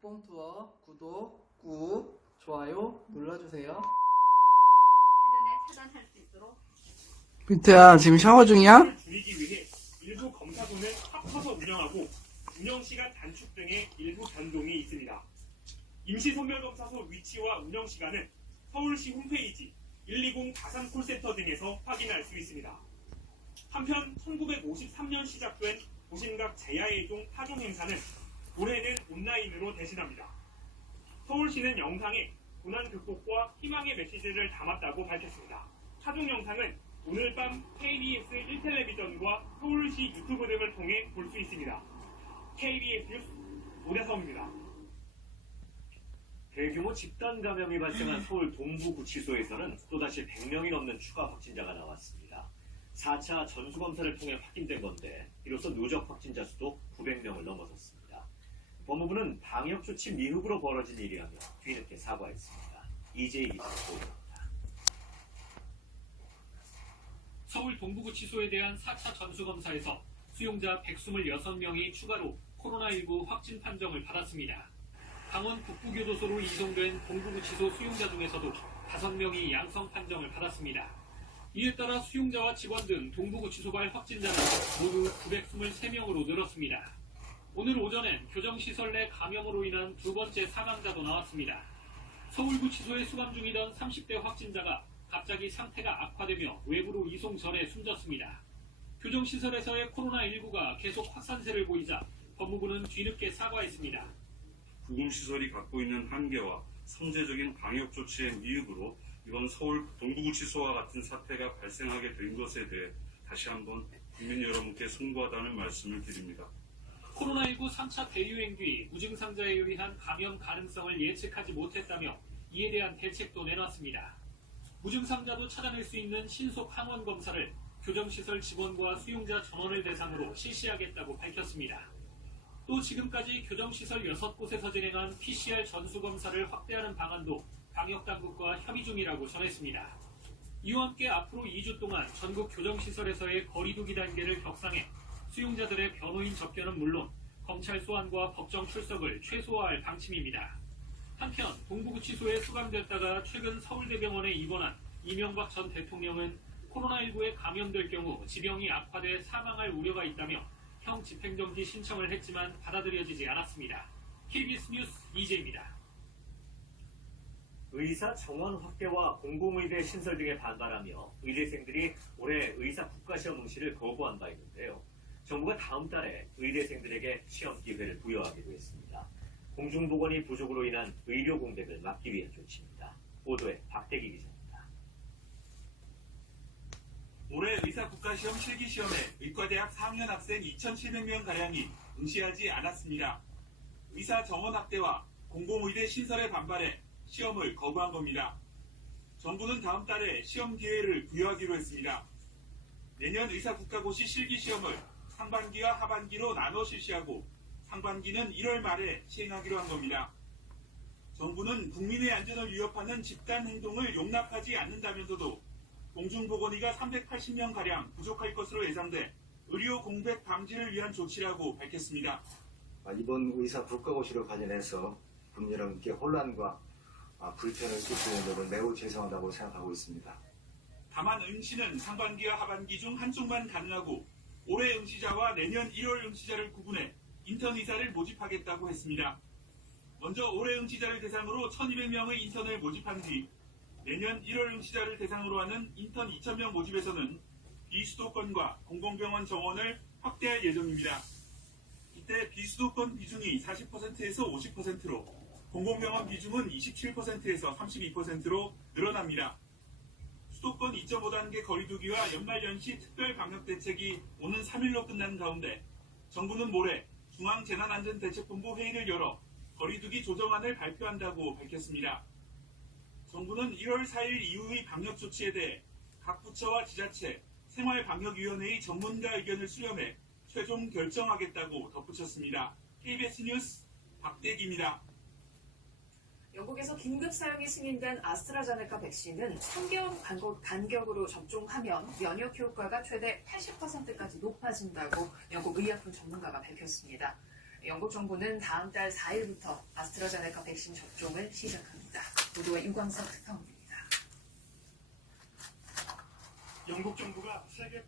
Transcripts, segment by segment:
북봉투어 구독 꾹 좋아요 눌러주세요. 차단할 수 있도록 빈트야 지금 샤워 중이야? 줄이기 위해 일부 검사군을 합쳐서 운영하고 운영시간 단축 등의 일부 변동이 있습니다. 임시선별검사소 위치와 운영시간은 서울시 홈페이지 120 가상 콜센터 등에서 확인할 수 있습니다. 한편 1953년 시작된 도심각 제야예종 타종 행사는 올해는 온라인으로 대신합니다. 서울시는 영상에 고난 극복과 희망의 메시지를 담았다고 밝혔습니다. 타종 영상은 오늘 밤 KBS 1텔레비전과 서울시 유튜브 등을 통해 볼 수 있습니다. KBS 뉴스 오대성입니다. 대규모 집단 감염이 발생한 서울 동부구치소에서는 또다시 100명이 넘는 추가 확진자가 나왔습니다. 4차 전수검사를 통해 확인된 건데 이로써 누적 확진자 수도 900명을 넘어섰습니다. 법무부는 방역조치 미흡으로 벌어진 일이라며 뒤늦게 사과했습니다. 이재희 기자 보도입니다. 서울 동부구치소에 대한 4차 전수검사에서 수용자 126명이 추가로 코로나19 확진 판정을 받았습니다. 강원 북부교도소로 이송된 동부구치소 수용자 중에서도 5명이 양성 판정을 받았습니다. 이에 따라 수용자와 직원 등 동부구치소발 확진자는 모두 923명으로 늘었습니다. 오늘 오전엔 교정시설 내 감염으로 인한 두 번째 사망자도 나왔습니다. 서울구치소에 수감 중이던 30대 확진자가 갑자기 상태가 악화되며 외부로 이송 전에 숨졌습니다. 교정시설에서의 코로나19가 계속 확산세를 보이자 법무부는 뒤늦게 사과했습니다. 구금시설이 갖고 있는 한계와 선제적인 방역조치의 미흡으로 이번 서울 동부구치소와 같은 사태가 발생하게 된 것에 대해 다시 한번 국민 여러분께 송구하다는 말씀을 드립니다. 코로나19 3차 대유행 뒤 무증상자에 의한 감염 가능성을 예측하지 못했다며 이에 대한 대책도 내놨습니다. 무증상자도 찾아낼 수 있는 신속 항원 검사를 교정시설 직원과 수용자 전원을 대상으로 실시하겠다고 밝혔습니다. 또 지금까지 교정시설 6곳에서 진행한 PCR 전수검사를 확대하는 방안도 방역당국과 협의 중이라고 전했습니다. 이와 함께 앞으로 2주 동안 전국 교정시설에서의 거리두기 단계를 격상해 수용자들의 변호인 접견은 물론 검찰 소환과 법정 출석을 최소화할 방침입니다. 한편 동부구치소에 수감됐다가 최근 서울대병원에 입원한 이명박 전 대통령은 코로나19에 감염될 경우 지병이 악화돼 사망할 우려가 있다며 형 집행정지 신청을 했지만 받아들여지지 않았습니다. KBS 뉴스 이재입니다. 의사 정원 확대와 공공의대 신설 등에 반발하며 의대생들이 올해 의사 국가시험 응시를 거부한 바 있는데요. 정부가 다음 달에 의대생들에게 시험 기회를 부여하기로 했습니다. 공중보건이 부족으로 인한 의료 공백을 막기 위한 조치입니다. 보도에 박대기 기자입니다. 올해 의사국가시험 실기시험에 의과대학 4학년 학생 2,700명가량이 응시하지 않았습니다. 의사 정원 확대와 공공의대 신설에 반발해 시험을 거부한 겁니다. 정부는 다음 달에 시험 기회를 부여하기로 했습니다. 내년 의사국가고시 실기시험을 상반기와 하반기로 나눠 실시하고 상반기는 1월 말에 시행하기로 한 겁니다. 정부는 국민의 안전을 위협하는 집단 행동을 용납하지 않는다면서도 공중보건의가 380명가량 부족할 것으로 예상돼 의료 공백 방지를 위한 조치라고 밝혔습니다. 이번 의사 국가고시로 관련해서 국민 여러분께 혼란과 불편을 끼치는 점을 매우 죄송하다고 생각하고 있습니다. 다만 응시는 상반기와 하반기 중 한쪽만 가능하고 올해 응시자와 내년 1월 응시자를 구분해 인턴 의사를 모집하겠다고 했습니다. 먼저 올해 응시자를 대상으로 1,200명의 인턴을 모집한 뒤 내년 1월 응시자를 대상으로 하는 인턴 2,000명 모집에서는 비수도권과 공공병원 정원을 확대할 예정입니다. 이때 비수도권 비중이 40%에서 50%로 공공병원 비중은 27%에서 32%로 늘어납니다. 수도권 2.5단계 거리두기와 연말연시 특별방역대책이 오는 3일로 끝난 가운데 정부는 모레 중앙재난안전대책본부 회의를 열어 거리두기 조정안을 발표한다고 밝혔습니다. 정부는 1월 4일 이후의 방역조치에 대해 각 부처와 지자체, 생활방역위원회의 전문가 의견을 수렴해 최종 결정하겠다고 덧붙였습니다. KBS 뉴스 박대기입니다. 영국에서 긴급 사용이 승인된 아스트라제네카 백신은 3개월 간격으로 접종하면 면역 효과가 최대 80%까지 높아진다고 영국 의약품 전문가가 밝혔습니다. 영국 정부는 다음 달 4일부터 아스트라제네카 백신 접종을 시작합니다. 보도에 임광석 특파원입니다. 영국 정부가 세계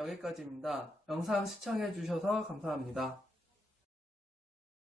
여기까지입니다. 영상 시청해주셔서 감사합니다.